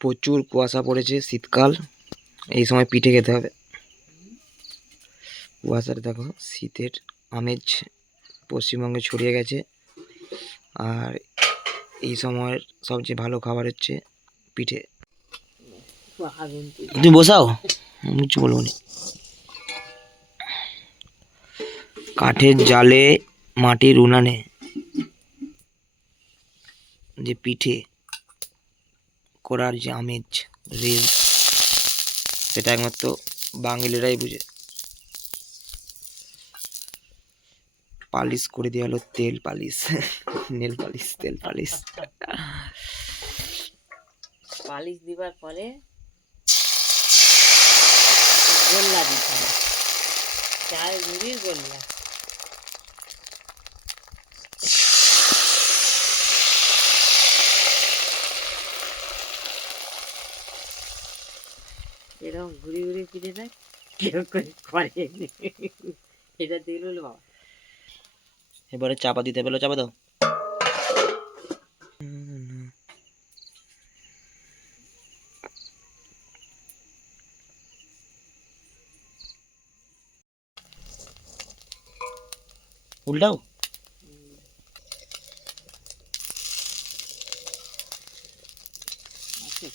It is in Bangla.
প্রচুর কুয়াশা পড়েছে, শীতকাল, এই সময় পিঠে খেতে হবে। কুয়াশার দেখো শীতের আমেজ পশ্চিমবঙ্গে ছড়িয়ে গেছে। আর এই সময়ের সবচেয়ে ভালো খাবার হচ্ছে পিঠে। তুমি বসাও, আমি কিছু বলবো না। কাঠের জালে মাটির উনানে যে পিঠে করার যে আমেজ, রেজ, সেটা একমাত্র বাঙালিরাই বুঝে। পালিশ করে দেওয়া হলো তেল পালিশ, নেল পালিশ, তেল পালিশ। পালিশ দিবার পরে গোল্লা দিতে হবে, চাল গুঁড়ির গোল্লা। এরকম ঘুরি ঘুরি পিঠে দেয়, কেউ করে এটা দেখলো বাবা। এবারে চাপা দিতে পেলো, চাপা দাও। উল্টাও। আচ্ছা